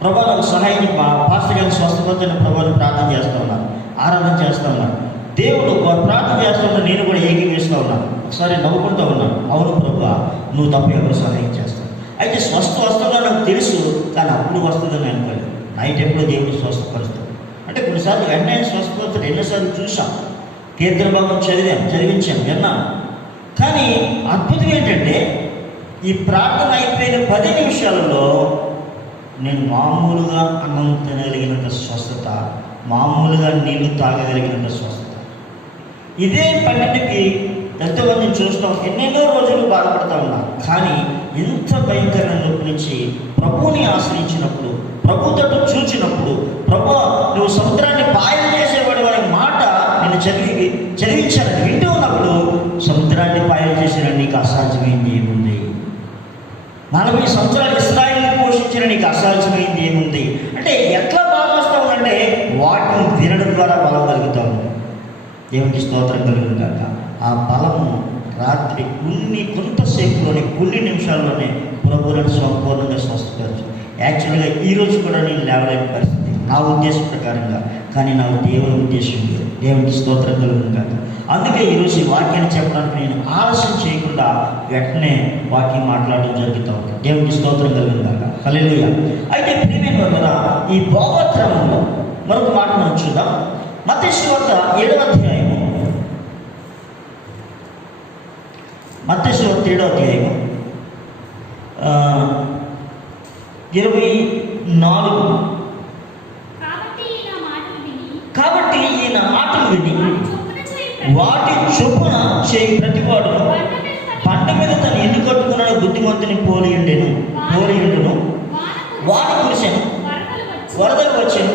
ప్రభా నాకు సహాయాన్ని, పాస్టర్ గారిని స్వస్థపరచని ప్రభావం ప్రార్థన చేస్తూ ఉన్నాను, ఆరాధన చేస్తూ ఉన్నాను. దేవుడు ప్రార్థన చేస్తూ ఉన్నా, నేను కూడా ఏకీవేస్తూ ఉన్నాను. ఒకసారి నవ్వుకుంటూ ఉన్నాను, అవును ప్రభా, నువ్వు తప్ప ఎవరు సహాయం చేస్తావు. అయితే స్వస్థ వస్తుందో నాకు తెలుసు, కానీ అప్పుడు వస్తుందని అనుకోలేదు. నైట్ ఎప్పుడో దేవుడు స్వస్థపరుస్తాడు అంటే కొన్నిసార్లు వెంటనే స్వస్థపరుస్తాడు. ఎన్నోసార్లు చూసాం, కీర్తన భాగం చదివించాను, విన్నాను. కానీ అద్భుతం ఏంటంటే, ఈ ప్రార్థన అయిపోయిన 10 నిమిషాలలో నేను మామూలుగా అన్నం తినగలిగినంత స్వస్థత, మామూలుగా నీళ్లు తాగగలిగినంత స్వస్థత. ఇదే 12కి ఎంతోమందిని చూస్తాం, ఎన్నెన్నో రోజులు బాధపడుతూ ఉన్నాం. కానీ ఇంత భయంకరమైన నొప్పి నుంచి ప్రభువుని ఆశ్రయించినప్పుడు, ప్రభు తట్టు చూచినప్పుడు, ప్రభు నువ్వు సముద్రాన్ని పాయలు చేసేవాడు అనే మాట నేను చదివించాను. వింటూ ఉన్నప్పుడు, సముద్రాన్ని పాయలు చేసిన నీకు అసాధ్యమైంది ఏముంది? 40 సంవత్సరాలు ఇశ్రాయేలుని పోషించిన నీకు అసాధ్యమైంది ఏముంది? అంటే ఎట్లా బాధ వస్తూ ఉందంటే, వాటిని వినడం ద్వారా బలం కలుగుతూ ఉంది. దేవునికి స్తోత్రం కలుగుతుంది కాక. ఆ బలము రాత్రి కొంతసేపులోనే, కొన్ని నిమిషాల్లోనే ప్రభువులను సంపూర్ణంగా స్వస్థపరచు. యాక్చువల్గా ఈరోజు కూడా నేను లేవలేని పరిస్థితి నా ఉద్దేశం ప్రకారంగా, కానీ నాకు దేవుని ఉద్దేశం లేదు. దేవునికి స్తోత్రం కలుగుతుంది కాక. అందుకే ఈరోజు ఈ వాక్యాన్ని చెప్పడానికి నేను ఆలస్యం చేయకుండా వెంటనే వాక్యం మాట్లాడడం జరుగుతూ ఉంటుంది. దేవునికి స్తోత్రం కలుగుతుంది కాక. హల్లెలూయా. అయితే ప్రియమైన వారులారా, ఈ బోధక్రమంలో మరొక మాట మనం చూద్దాం. మత్తయి సువార్త 7వ అధ్యాయము, మత్తయి సువార్త 7వ అధ్యాయము 24. కాబట్టి ఈయన మాటలు విని వాటి చొప్పున చేయి ప్రతివాడు పంట మీద తన ఇల్లు కట్టుకున్నాడు బుద్ధిమంతుని పోలియుండును. వాడు కురిసెను, వరదలు వచ్చాను,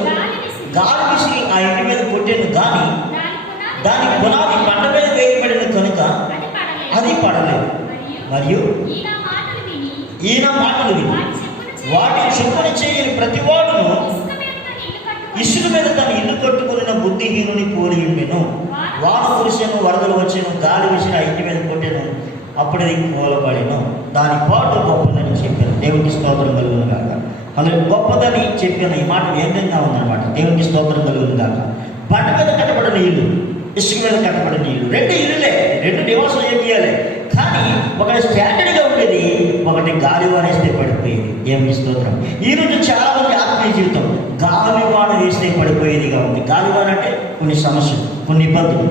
గాలి విసిరి ఆ ఇంటి మీద కొట్టాను, కానీ దాని పునాది పంట మీద వేయబడిన కనుక అది పడలేదు. మరియు ఈయన మాటలు విని వాటి చొప్పున చేయని ప్రతివాడును ఇసుక మీద తన ఇల్లు కట్టుకున్న బుద్ధిహీనుని పోలియుండెను. వాన కురిసెను, వరదలు వచ్చాను, గాలి విసిరి ఆ ఇంటి మీద కొట్టాను, అప్పుడు అది కూలబడెను. దాని పాటు గొప్పదని చెప్పాను. దేవునికి స్తోత్రం కలుగును కాక. అలా గొప్పదని చెప్పాను. ఈ మాట ఏ విధంగా ఉందన్నమాట. దేవునికి స్తోత్రం కలుగును కాక. పంట మీద కట్టబడిన ఇల్లు, ఇసుక మీద కట్టబడిన ఇల్లు, 2 ఇల్లులే, 2 నివాసాలు చేయాలి. కానీ ఒకటి స్టాండర్డ్గా ఉండేది, ఒకటి గాలివాన వేస్తే పడిపోయేది. దేవునికి స్తోత్రం. ఈరోజు చాలా మంది ఆత్మీయ జీవితం గాలివాన వేస్తే పడిపోయేదిగా ఉంది. గాలివాన అంటే కొన్ని సమస్యలు, కొన్ని ఇబ్బందులు.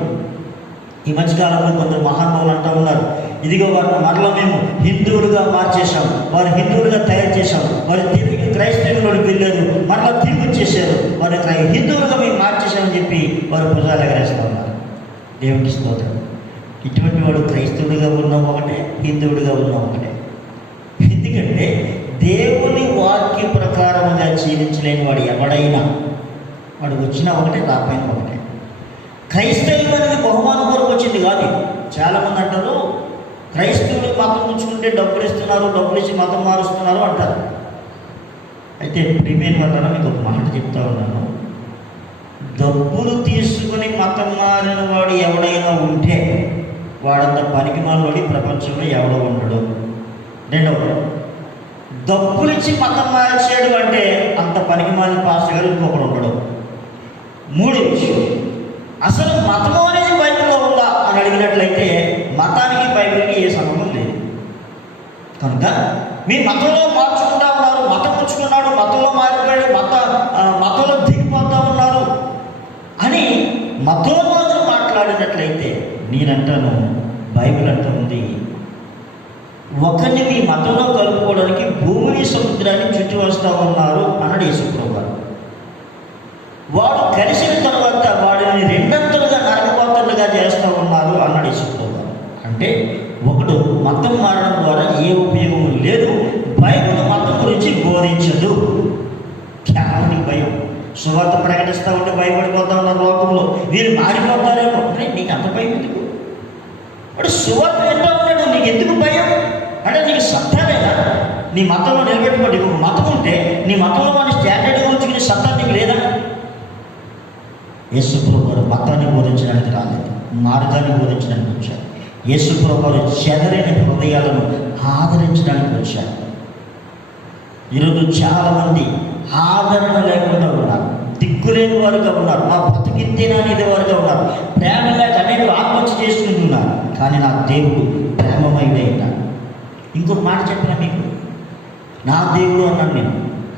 ఈ మధ్యకాలంలో కొందరు మహానుభావులు అంటూ ఉన్నారు, ఇదిగో వారిని మరలా మేము హిందువులుగా మార్చేశాం, వారు హిందువులుగా తయారు చేశాం, వారు తిరిగి క్రైస్తవులోకి వెళ్ళారు, మరలా తిరిగి వచ్చేసారు, వారి హిందువులుగా మేము మార్చేశామని చెప్పి వారు భుజాలు ఎగరేస్తూ ఉన్నారు. దేవునికి స్తోత్రం. ఇటువంటి వాడు క్రైస్తవుడిగా ఉన్న ఒకటే, హిందువుడిగా ఉన్న ఒకటే. ఎందుకంటే దేవుని వాక్య ప్రకారంగా జీవించలేని వాడు ఎవడైనా, వాడు వచ్చినా ఒకటే, రాపోయినా ఒకటే. క్రైస్తవం అనేది బహుమానం కొరకు వచ్చింది కాదు. చాలామంది అంటారు క్రైస్తవులు మతం పుచ్చుకుంటే డబ్బులు ఇస్తున్నారు, డబ్బులు ఇచ్చి మతం మారుస్తున్నారు అంటారు. అయితే ప్రియమైన వల్ల మీకు ఒక మాట చెప్తా ఉన్నాను. డబ్బులు తీసుకుని మతం మారిన వాడు ఎవడైనా ఉంటే వాడంత పనికిమాలోని ప్రపంచంలో ఎవడో ఉండడు. రెండవది, డబ్బులు ఇచ్చి మతం మార్చాడు అంటే అంత పనికిమాలిన పాస్టర్ గారు ఇంకొకడు ఉండడు. మూడో విషయం, అసలు మతము అనేది బైబిల్లో ఉందా అని అడిగినట్లయితే మతానికి బైబిల్కి ఏ సంబంధం లేదు. కనుక మీ మతంలో మార్చుకుంటా ఉన్నారు, మతం పుచ్చుకున్నాడు, మతంలో మారిపోయాడు, మతంలో దిగిపోతూ ఉన్నారు అని మతోన్మాదులు మాట్లాడినట్లయితే నేనంటాను, బైబిల్ అంటూ ఉంది, ఒకరిని మీ మతంలో కలుపుకోవడానికి భూమిని సముద్రాన్ని చుట్టి వస్తూ ఉన్నారు అన్నాడు యేసుప్రభువు గారు. వాడు కలిసిన తర్వాత వాడిని రెండంతలుగా నరకపాత్రలుగా చేస్తూ ఉన్నారు అన్నాడు యేసుప్రభువు గారు. అంటే ఒకడు మతం మారడం ద్వారా ఏ ఉపయోగం లేదు. బైబిల్ మతం గురించి బోధించదు. కేవలం భయం. సువార్త ప్రకటిస్తూ ఉంటే భయపడిపోతా ఉన్నారు లోకంలో, వీరు మారిపోతారేమో. నీకు అంత భయం ఎందుకు? వాడు సువార్త వింటూ ఉన్నాడు, నీకు ఎందుకు భయం? అంటే నీకు సత్తా లేదా? నీ మతంలో నిలబెట్టుకోండి. ఒక మతం ఉంటే నీ మతంలో వాడి స్టాండర్డ్ గురించి సత్తా నీకు లేదా? యేసుప్రభువు గారు మతాన్ని బోధించడానికి రాలేదు, మార్గాన్ని బోధించడానికి వచ్చారు. యేసుప్రభువు గారు చెదరైన హృదయాలను ఆదరించడానికి వచ్చారు. ఈరోజు చాలామంది ఆదరణ లేకుండా ఉన్నారు, దిక్కులేని వారుగా ఉన్నారు, మా బ్రతికింతేనా అనేది వారుగా ఉన్నారు, ప్రేమ లేక అనేక ఆత్మహత్య చేసుకుంటున్నారు. కానీ నా దేవుడు ప్రేమమయుడై ఉన్నాడు. ఇంకొక మాట చెప్పిన మీకు, నా దేవుడు అన్నాను నేను.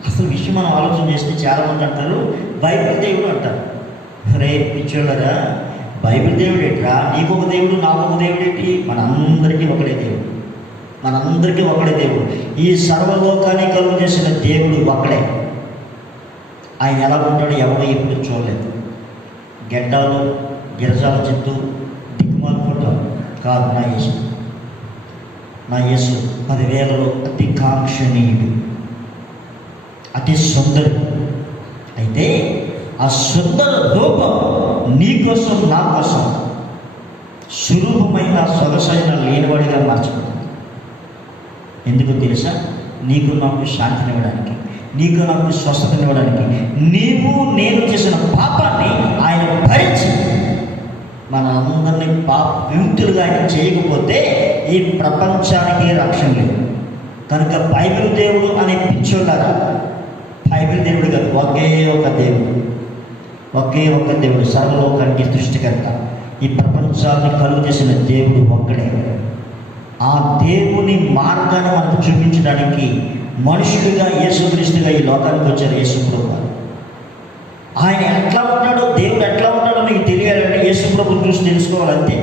అసలు విషయం మనం ఆలోచన చేస్తే చాలామంది అంటారు బైబిల్ దేవుడు అంటారు. రే పిచ్చోళ్ళరా, బైబిల్ దేవుడు ఏంట్రా? నీకొక దేవుడు, నాకొక దేవుడు ఏంటి? మనందరికీ ఒకడే దేవుడు, మనందరికీ ఒకడే దేవుడు. ఈ సర్వలోకాన్ని కలుగు చేసిన దేవుడు ఒకడే. ఆయన ఎలా ఉంటాడు ఎవడో ఎప్పుడు చూడలేదు. గెడ్డాలు, గిరజాల చెట్టు, దిక్కుమాలుకుంటాం కాదు. నా యేసు 10,000లో అతి కాంక్షణీయుడు, అతి సుందరుడు. అయితే ఆ సుందర రూపం నీ కోసం, నా కోసం సురూపమైన సొగసైన లేనివాడిగా మార్చబడింది. ఎందుకు తెలుసా? నీకు నాకు శాంతినివ్వడానికి, నీకు నాకు స్వస్థతనివ్వడానికి. నీవు నేను చేసిన పాపాన్ని ఆయన భరించి మన అందరినీ విముక్తులుగా ఆయన చేయకపోతే ఈ ప్రపంచానికి రక్షణ లేదు. కనుక బైబిల్ దేవుడు అనే పిచ్చోళ్ళారా, బైబిల్ దేవుడు కాదు, ఒకే ఒక దేవుడు, ఒకే ఒక్క దేవుడు, సర్వలోకానికి సృష్టికర్త, ఈ ప్రపంచాన్ని కలుగు చేసిన దేవుడు ఒక్కడే. ఆ దేవుని మార్గాన్ని మనకు చూపించడానికి మనుషుడిగా యేసుక్రీస్తుగా ఈ లోకానికి వచ్చారు యేసుప్రభువు గారు. ఆయన ఎట్లా ఉంటాడో, దేవుడు ఎట్లా ఉంటాడో నీకు తెలియాలంటే యేసుప్రభుని చూసి తెలుసుకోవాలంతే.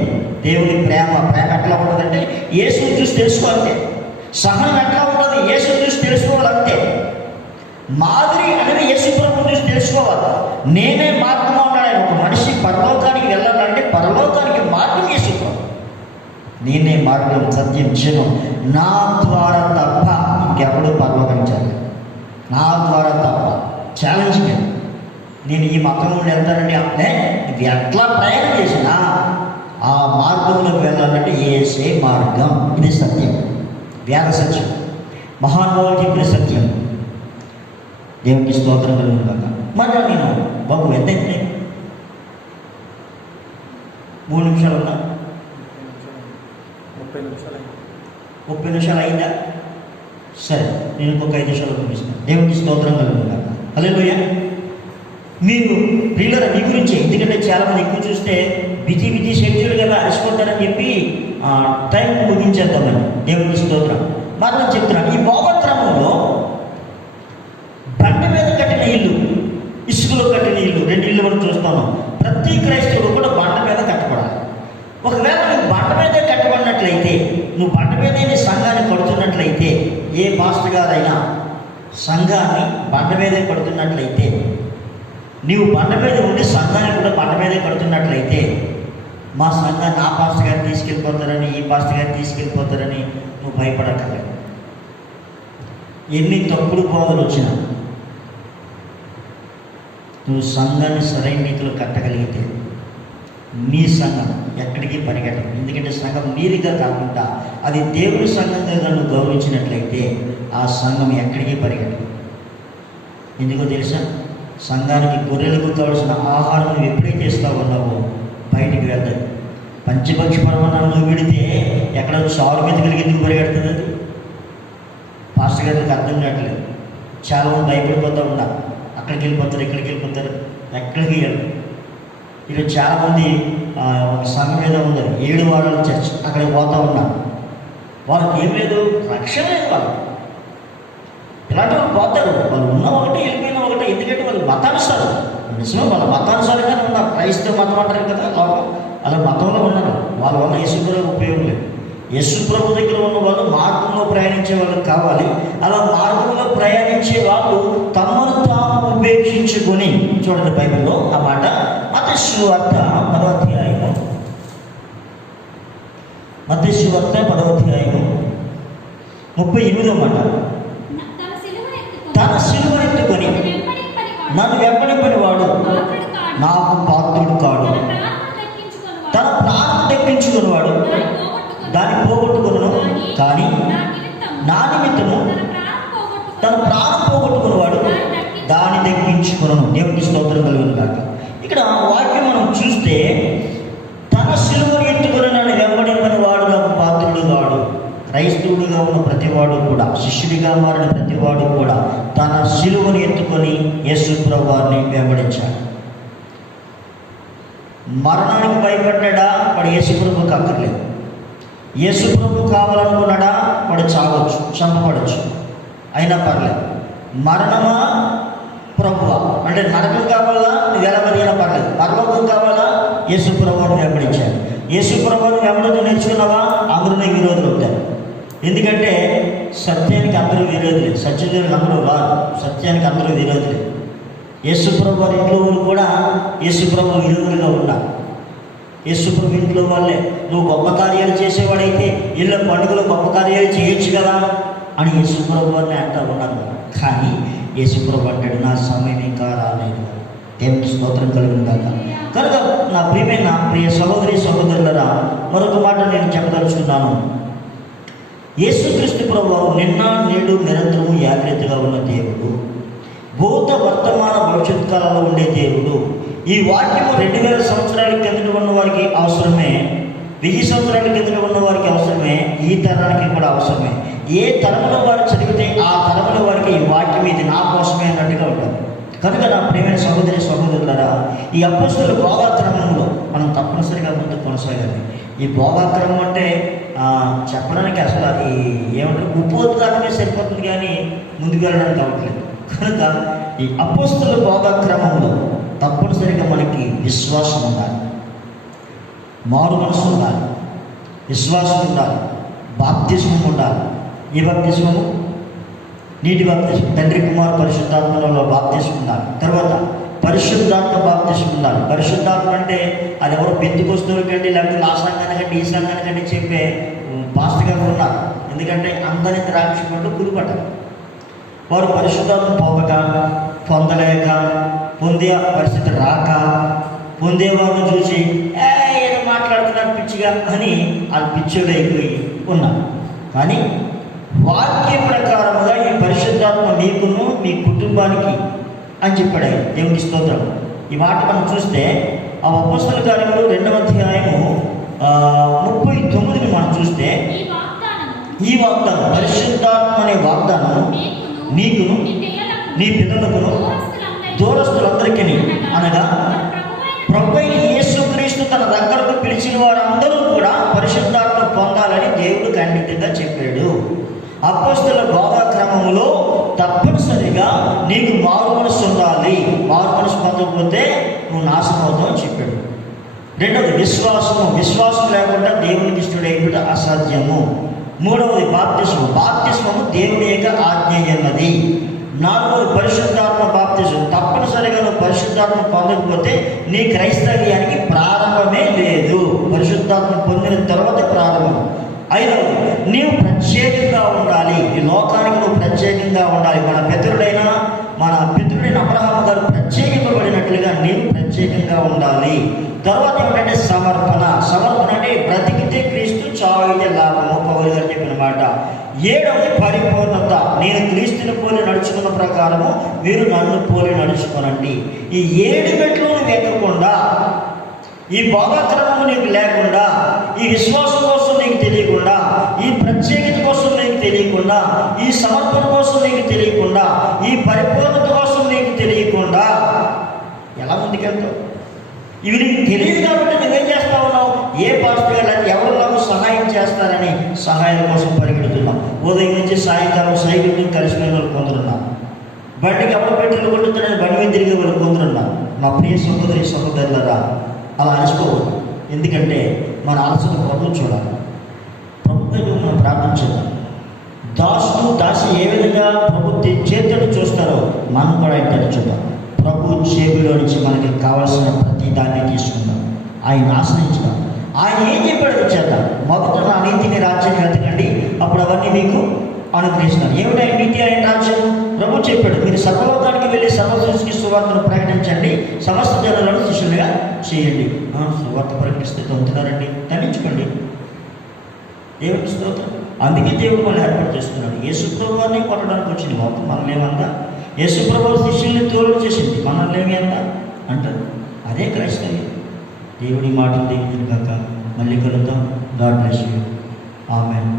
దేవుని ప్రేమ ఎట్లా ఉంటుందంటే యేసుని చూసి తెలుసుకోవాలంతే. సహనం ఎట్లా ఉంటుంది యేసుని చూసి తెలుసుకోవాలంతే. మాదిరి అనేది యేసుప్రభుని చూసి తెలుసుకోవాలి. నేనే మార్గం ఉన్నాడు. ఒక మనిషి పరలోకానికి వెళ్ళాలంటే పరలోకానికి మార్గం యేసుప్రభు. నేనే మార్గం, సత్యం, జీవం, నా ద్వారా తప్ప ఇంకెప్పుడు పరలోకించాలి, నా ద్వారా తప్ప. ఛాలెంజ్ లేదు. నేను ఈ మతం నుండి వెళ్తానండి అంటే ఇది ఎట్లా ప్రయాణం చేసినా ఆ మార్గంలోకి వెళ్ళాలంటే ఏసే మార్గం. ఇది సత్యం, వేద సత్యం, మహానుభావులు చెప్పిన సత్యం. దేవునికి స్తోత్రం కలుగుతాక. మళ్ళీ నేను బాబు ఎంతైతే 3 నిమిషాలు ఉన్నా, 30 నిమిషాలు అయిందా? సరే, నేను ఇంకొక 5 నిమిషాలు పంపిస్తాను. దేవునికి స్తోత్రం కలుగుతాక. హల్లెలూయా. మీరు ప్రియులరా మీ గురించి, ఎందుకంటే చాలామంది ఎక్కువ చూస్తే బిజీ షెడ్యూల్ కదా అలసిపోతారని చెప్పి టైం ముగించేద్దామని. దేవునికి స్తోత్రం. మరలా చెప్తున్నాను, ఈ భోగక్రమంలో బండ మీద కట్టిన ఇల్లు, ఇసుకలో కట్టిన ఇల్లు, 2 ఇల్లు మనం చూస్తాను. ప్రతి క్రైస్తవుడు కూడా బండ మీద కట్టబడాలి. ఒకవేళ నువ్వు బండ మీదే కట్టబడినట్లయితే, నువ్వు బండ మీదే నీ సంఘాన్ని కడుతున్నట్లయితే, ఏ పాస్టర్ గారైనా సంఘాన్ని బండ మీదే కడుతున్నట్లయితే, నీవు బండ మీద ఉండి సంఘాన్ని కూడా బండ మీదే కడుతున్నట్లయితే మా సంఘాన్ని ఆ పాస్టర్ గారు తీసుకెళ్ళిపోతారని, ఈ పాస్టర్ గారు తీసుకెళ్ళిపోతారని నువ్వు భయపడక్కర్లేదు. ఎన్ని తప్పుడు బోధలు వచ్చినా నువ్వు సంఘాన్ని సరైన రీతిలో కట్టగలిగితే నీ సంఘం ఎక్కడికి పరిగెట్టదు. ఎందుకంటే సంఘం నీదిగా కాకుండా అది దేవుడి సంఘంగా నువ్వు గౌరవించినట్లయితే ఆ సంఘం ఎక్కడికి పరిగెట్టదు. ఎందుకో తెలుసా? సంఘానికి గొర్రెలకు కావాల్సిన ఆహారం నువ్వు ఎప్పుడైతే ఇస్తా ఉన్నావో బయటికి వెళ్తాయి. పంచపక్షి పరమాణాలు నువ్వు విడితే ఎక్కడ చారు మెతుకులకి ఎందుకు పరిగెడుతుంది? అది పాస్టర్ గారికి అర్థం కావట్లేదు. చాలామంది భయపడిపోతూ ఉన్నారు. అక్కడికి వెళ్ళిపోతారు, ఇక్కడికి వెళ్ళిపోతారు, ఎక్కడికి వెళ్ళరు. ఈరోజు చాలామంది ఒక సంఘం మీద ఉన్నారు, 7 వారాల చర్చ్, అక్కడికి పోతూ ఉన్నారు. వాళ్ళకి ఏం లేదు, రక్షణ లేదు. వాళ్ళు ఇలాంటి వాళ్ళు పోతారు. వాళ్ళు ఉన్న ఒకటే, వెళ్ళిపోయిన ఒకటే. ఎందుకంటే వాళ్ళు మతానుసారం, నిజమే, వాళ్ళ మతానుసారంగానే ఉన్నారు. క్రైస్తవ మతం అంటారు కదా లోకం, అలా మతంలో ఉన్నారు. వాళ్ళ వల్ల యేసుప్రభుకు ఉపయోగం లేదు. యేసుప్రభు దగ్గర ఉన్న వాళ్ళు మార్గంలో ప్రయాణించే వాళ్ళకి కావాలి. అలా మార్గంలో ప్రయాణించే వాళ్ళు తమను తాము ఉపేక్షించుకొని, చూడండి బైబిల్లో ఆ మాట, మత్తయి సువార్త 10వ అధ్యాయము, మత్తయి సువార్త 10వ అధ్యాయము 38వ మాట, తన సిలువ ఎత్తుకొని నన్ను వెంబడింపని వాడు నాకు పాత్రుడు కాడు. తన ప్రాణం దక్కించుకుని వాడు దాన్ని పోగొట్టుకును, కానీ నా నిమిత్తము తన ప్రాణం పోగొట్టుకునేవాడు దాన్ని దక్కించుకును. దేవునికి స్తోత్రం కలుగును కాక. ఇక్కడ వాక్యం మనం చూస్తే, తన సిలువను ఎత్తుకుని నన్ను వెంబడింపని వాడు నాకు పాత్రుడు కాడు. క్రైస్తవుడిగా ఉన్న ప్రతివాడు కూడా, శిష్యుడిగా మారిన ప్రతివాడు కూడా తన సిలువను ఎత్తుకొని యేసు ప్రభువారిని వెంబడించాడు. మరణానికి భయపడ్డా వాడు యేసు ప్రభువుకు అక్కర్లేదు. యేసు ప్రభు కావాలనుకున్నాడా వాడు చావచ్చు, చంపబడచ్చు, అయినా పర్లేదు. మరణమా ప్రభువా అంటే నరకం కావాలా, నువ్వు ఎలా బతికినా పర్లేదు. పరలోకం కావాలా, యేసు ప్రభువుని వెంబడించాడు. యేసు ప్రభువుని వెంబడించడం నేర్చుకున్నావా, అందరూ నీకు విరోధులు అవుతారు. ఎందుకంటే సత్యానికి అందరూ విరోధులే, సత్యదేవునికి అందరూ రాదు, సత్యానికి అందరూ విరోధులే. యేసు ప్రభు వారి ఇంట్లో వాళ్ళు కూడా యేసు ప్రభు విరోధులుగా ఉన్నారు. యేసు ప్రభు ఇంట్లో వాళ్ళే, నువ్వు గొప్ప కార్యాలు చేసేవాడైతే ఇళ్ళ పండుగలు గొప్ప కార్యాలు చేయొచ్చు కదా అని యేసు ప్రభు వారిని అంటూ ఉన్నారు. కానీ యేసు ప్రభు అంటాడు, నా సమయం ఇంకా రాలేదు. దేవునికి స్తోత్రం కలిగిన కాక. కనుక నా ప్రియ సహోదరి సహోదరులరా, మరొక మాట నేను చెప్పదలుచుకున్నాను. యేసుక్రీస్తు ప్రభువు నిన్న నేడు నిరంతరము ఏకరీతిగా ఉన్న దేవుడు, భూత వర్తమాన భవిష్యత్ కాలంలో ఉండే దేవుడు. ఈ వాక్యము 2000 సంవత్సరాల కిందట ఉన్న వారికి అవసరమే, 1000 సంవత్సరాల కిందట ఉన్న వారికి అవసరమే, ఈ తరానికి కూడా అవసరమే. ఏ తరంలో వారు చదివితే ఆ తరంలో వారికి ఈ వాక్యం ఇది నా కోసమే అన్నట్టుగా ఉంటుంది. కనుక నా ప్రియమైన సహోదరి సహోదరులారా, ఈ అపొస్తలుల బోధాక్రమంలో మనం తప్పనిసరిగా ముందుకు కొనసాగాలి. ఈ బోధాక్రమం అంటే చెప్పడానికి అసలు అది ఏమంటారు, ఉపోద్ఘాతమే సరిపోతుంది, కానీ ముందుకు వెళ్ళడానికి అవ్వట్లేదు. కనుక ఈ అపొస్తలుల బోధాక్రమంలో తప్పనిసరిగా మనకి విశ్వాసం ఉండాలి, మారు మనసు ఉండాలి, విశ్వాసం ఉండాలి, బాప్తిస్మం ఉండాలి. ఈ బాప్తిస్మము నీటి బాప్తిస్మం, తండ్రి కుమార్ పరిశుద్ధాత్మలో బాప్తిస్మం ఉండాలి. తర్వాత పరిశుద్ధాత్మ బాప్తిస్మం ఉండాలి. పరిశుద్ధాత్మ అంటే అది ఎవరు పెంతుకొస్తువులకండి, లేకపోతే ఆ సంఘానికంటే ఈ సంఘానికంటే చెప్పే పాస్టర్ గారు ఉన్నారు. ఎందుకంటే అందరి ద్రాక్ష పండు కురుపట్టారు. వారు పరిశుద్ధాత్మ పోగక, పొందలేక, పొందే పరిస్థితి రాక, పొందేవారిని చూసి ఏదో మాట్లాడుతున్నారు పిచ్చిగా అని ఆ పిచ్చిలో అయిపోయి ఉన్నారు. కానీ వాక్య ప్రకారముగా ఈ పరిశుద్ధాత్మ మీకును మీ కుటుంబానికి అని చెప్పాడు దేవుని స్తోత్రం. ఈ మాట మనం చూస్తే ఆ అపొస్తలుల కార్యములు 2వ అధ్యాయము 39ని మనం చూస్తే, ఈ వాగ్దానం పరిశుద్ధాత్మ అనే వాగ్దానం నీకును నీ పిల్లలకును దూరస్తులందరికీ, అనగా ప్రభువైన యేసుక్రీస్తు తన దగ్గరకు పిలిచిన వారందరూ కూడా పరిశుద్ధాత్మ పొందాలని దేవుడు ఖండితంగా చెప్పాడు. అపొస్తలుల బోధాక్రమంలో తప్పనిసరిగా నీకు మారు మనసు ఉండాలి. మారు మనసు పొందకపోతే నువ్వు నాశనం అవుతావు అని చెప్పాడు. రెండవది విశ్వాసము. విశ్వాసం లేకుండా దేవునికి ఇష్టడైపోట అసాధ్యము. మూడవది బాప్తిస్మము. బాప్తిస్మము దేవుని యొక్క ఆజ్ఞ అన్నది. నాలుగోది పరిశుద్ధాత్మ బాప్తిజం. తప్పనిసరిగా నువ్వు పరిశుద్ధాత్మ పొందకపోతే నీ క్రైస్తవ్యానికి ప్రారంభమే లేదు. పరిశుద్ధాత్మ పొందిన తర్వాత ప్రారంభం. ఐదవది, నీవు ప్రత్యేకంగా ఉండాలి. ఈ లోకానికి నువ్వు ప్రత్యేకంగా ఉండాలి. మన పితరుడైన అబ్రహాము గారు ప్రత్యేకింపబడినట్లుగా నీవు ప్రత్యేకంగా ఉండాలి. తర్వాత ఏమిటంటే సమర్పణ. సమర్పణ అంటే బ్రతికితే క్రీస్తు, చావితే లాభము, పౌలు గారు చెప్పిన మాట. ఏడవది పరిపూర్ణత. నేను క్రీస్తుని పోలి నడుచుకున్న ప్రకారము మీరు నన్ను పోలి నడుచుకోనండి. ఈ 7 మెట్లు నువ్వు ఎక్కకుండా, ఈ భావక్రమము నీకు లేకుండా, ఈ విశ్వాసం కోసం నీకు తెలియకుండా, ఈ ప్రత్యేకత కోసం నీకు తెలియకుండా, ఈ సమర్పణ కోసం నీకు తెలియకుండా, ఈ పరిపూర్ణత కోసం నీకు తెలియకుండా ఎలా ముందుకెళ్తావు? ఇవి నీకు తెలియదు కాబట్టి నువ్వేం చేస్తా ఉన్నావు? ఏ పాస్టర్ గారు ఎవరిలాగో సహాయం చేస్తారని సహాయం కోసం పరిగెడుతున్నావు. ఉదయం నుంచి సాయంకాలం సైకిల్తో కలిసిపోయిన వాళ్ళు కొందరున్నారు. బండికి అప్పపెట్టెలు కొట్టుతాడని బండి మీద తిరిగే వాళ్ళు కొందరున్నారు. మా ప్రియ సహోదరులరా, అలా అలసిపోవద్దు. ఎందుకంటే మన అలసట ప్రభు చూడాలి. ప్రభు దగ్గర మనం ప్రార్థన చేద్దాం. దాసి ఏ విధంగా ప్రభు చేతులను చూస్తారో మనం కూడా ఇంటర్ చూద్దాం. ప్రభు చేతిలో నుంచి మనకి కావాల్సిన ప్రతి దాన్ని తీసుకుందాం, ఆయన ఆశ్రయించుదాం. ఆయన ఏం చెప్పాడు చేద్దాం. మొదట నా నీతిని రాజ్యం వెతకండి, అప్పుడు అవన్నీ మీకు అనుగ్రహిస్తాను. ఏమిటి ఆయన నీతి, ఆయన రాజ్యం? ప్రభు చెప్పాడు, మీరు సర్వలోకానికి వెళ్ళి సర్వసృష్టికి సువార్తను ప్రకటించండి, సమస్త జనులను శిష్యులుగా చేయండి. సువార్త ప్రకటిస్తే పొందుతున్నారండి, దండించుకోండి. దేవుడికి స్తోత్రం. అందుకే దేవుడు మనం ఏర్పాటు చేస్తున్నాడు. యేసు ప్రభువాన్ని కొట్టడానికి వచ్చింది మొత్తం మనల్ని ఏమందా? యేసు ప్రభు శిష్యుల్ని తోలు చేసింది, మనల్ని ఏమి అందా అంటారు. అదే క్రైస్తవ్యం. దేవుడి మాటలు దేవుని కాక మళ్ళీ కలుద్దాం. God bless you. ఆమేన్.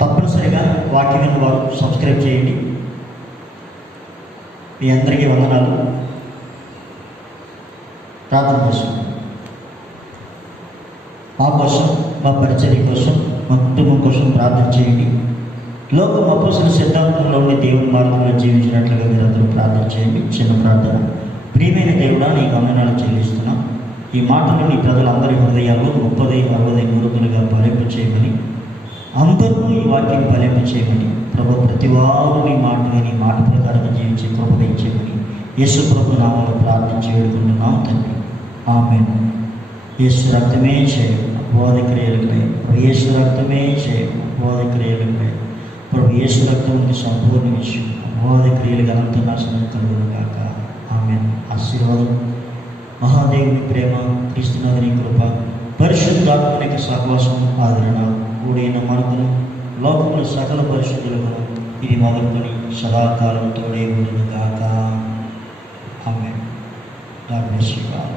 తప్పనిసరిగా వాక్యం వారు సబ్స్క్రైబ్ చేయండి. మీ అందరికీ వందనాలు. ప్రార్థన చేసుకుంటాం. మా కోసం, మా పరిచర్య కోసం, మా కుటుంబం కోసం ప్రార్థన చేయండి. లోకం అపోస్తుల సిద్ధాంతంలో ఉండి దేవుని మార్గంలో జీవించినట్లుగా మీరందరూ ప్రార్థన చేయండి. చిన్న ప్రార్థన. ప్రియమైన దేవుడా, నీకు వందనాలు చెల్లిస్తున్నాం. ఈ మాటలు నీ ప్రజలందరి హృదయాల్లో 30, 60 మూడులుగా ఫలింపు చేయమని, అందరూ ఈ వాక్యం ఫలింపు చేయమని, ప్రభు ప్రతి వారు నీ మాటని నీ మాట ప్రకారంగా జీవించి కృపగా ఇచ్చేయమని యేసు ప్రభు నామములో ప్రార్థించి వేడుకుంటున్నాం తండ్రి. ఆమేన్. యేసు రక్తమే చేయం అపవాద క్రియలపై, యేసు రక్తమే చేయం అపవాద క్రియలపై, ప్రభు యేసు రక్తానికి సంపూర్ణ విషయం అపవాద క్రియలు అనంత నాశనం కలుగును కాక. ఆమేన్. ఆశీర్వాదం, మహాదేవుని ప్రేమ, క్రీస్తునాథుని కృప, పరిశుద్ధాత్మనిక సహవాసం, ఆదరణ కూడిన మనకును లోకంలో సకల పరిశుద్ధులకు ఇది మొదలుకొని సదాకాలం తోడే ఉండును గాక. Amen. God bless you all.